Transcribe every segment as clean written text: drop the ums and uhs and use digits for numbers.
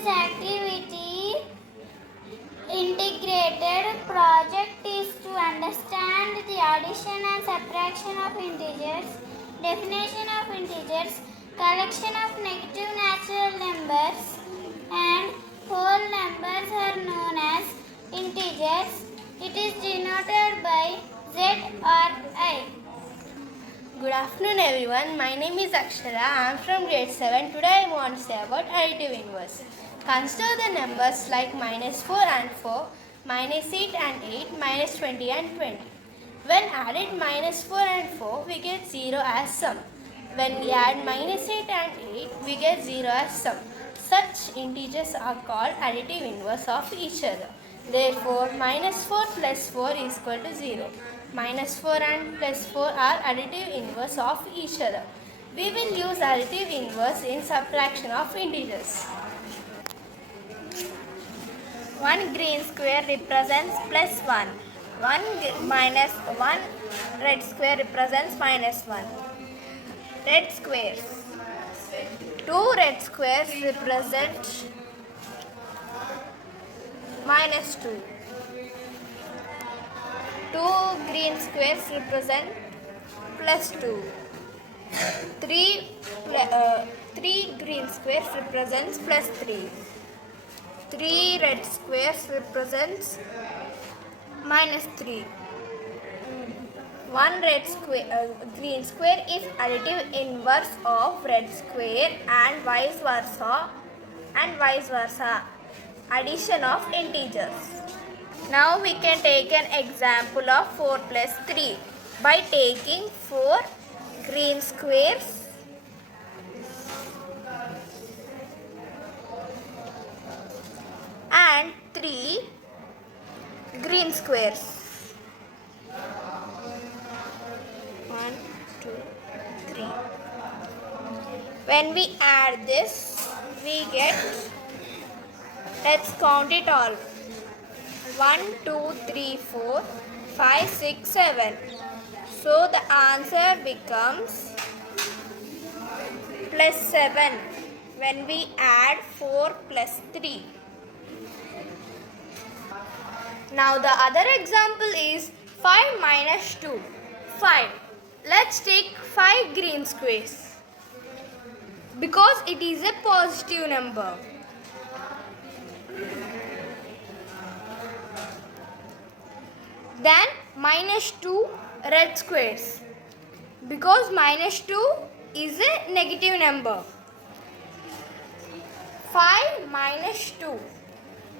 this activity integrated project is to understand the addition and subtraction of integers, definition of integers, collection of negative natural numbers, and whole numbers are known as integers. It is denoted by Z or I. Good afternoon everyone, my name is Akshara. I am from grade 7. Today I want to say about additive inverse. Consider the numbers like minus 4 and 4, minus 8 and 8, minus 20 and 20. When added minus 4 and 4, we get 0 as sum. When we add minus 8 and 8, we get 0 as sum. Such integers are called additive inverse of each other. Therefore, minus 4 plus 4 is equal to 0. Minus 4 and plus 4 are additive inverse of each other. We will use additive inverse in subtraction of integers. One green square represents plus 1. Minus 1 red square represents minus 1. Red squares. 2 red squares represent minus 2. 2 green squares represent plus 2. 3 green squares represents plus 3. 3 red squares represents minus 3. 1 green square is additive inverse of red square and vice versa. Addition of integers. Now we can take an example of 4 plus 3 by taking 4 green squares and 3 green squares. 1, 2, 3. When we add this, we get, let's count it all. 1, 2, 3, 4, 5, 6, 7. So the answer becomes plus 7 when we add 4 plus 3. Now the other example is 5 minus 2. 5. Let's take 5 green squares because it is a positive number. Then minus 2 red squares because minus 2 is a negative number. 5 minus 2.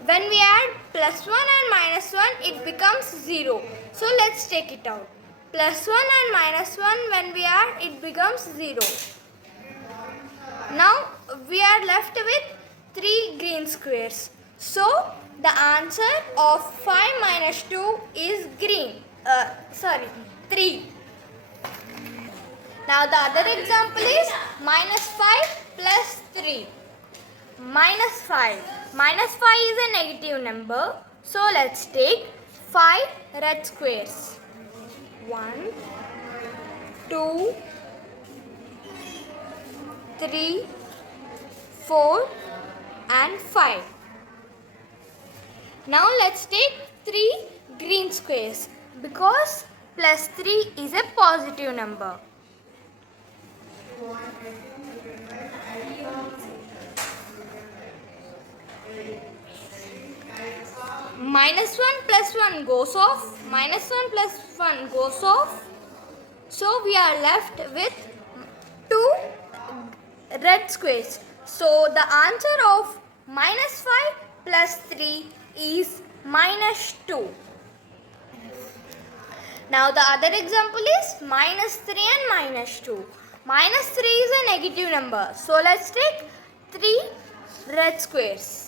When we add plus 1 and minus 1, it becomes 0. So let's take it out. Plus 1 and minus 1, when we add, it becomes 0. Now we are left with 3 green squares. So the answer of 5 minus 2 is 3. Now the other example is minus 5 plus 3. Minus 5. Minus 5 is a negative number. So let's take 5 red squares. 1, 2, 3, 4 and 5. Now let's take 3 green squares because plus 3 is a positive number. Minus 1 plus 1 goes off. Minus 1 plus 1 goes off. So we are left with 2 red squares. So the answer of minus 5 plus 3 is minus 2. Now the other example is minus 3 and minus 2. Minus 3 is a negative number. So let's take 3 red squares.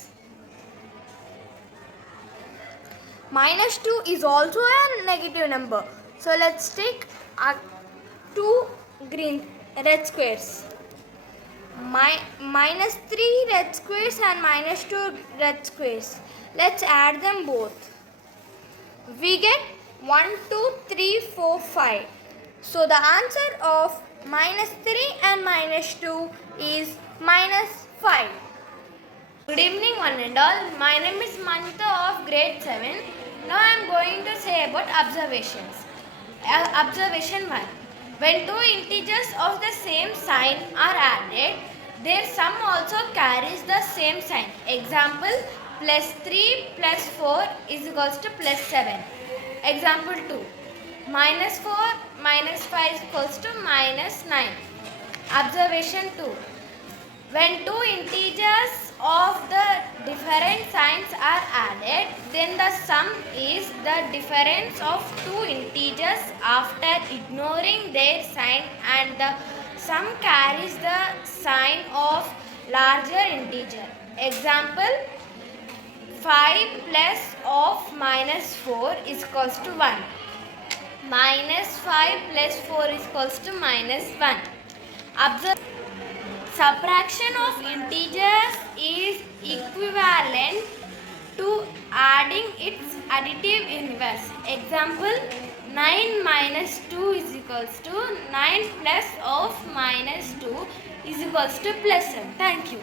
Minus 2 is also a negative number. So let's take 2 red squares. Minus 3 red squares and minus 2 red squares. Let's add them both. We get 1, 2, 3, 4, 5. So the answer of minus 3 and minus 2 is minus 5. Good evening one and all. My name is Manita of grade 7. Now I am going to say about observations. Observation 1. When two integers of the same sign are added, their sum also carries the same sign. Example, plus 3 plus 4 is equals to plus 7. Example 2. Minus 4 minus 5 is equals to minus 9. Observation 2. When two integers of the different signs are added, then the sum is the difference of two integers after ignoring their sign, and the sum carries the sign of larger integer. Example, 5 plus of minus 4 is equals to 1. Minus 5 plus 4 is equals to minus 1. Observe. Subtraction of integers is equivalent to adding its additive inverse. Example, 9 minus 2 is equals to 9 plus of minus 2 is equals to plus 7. Thank you.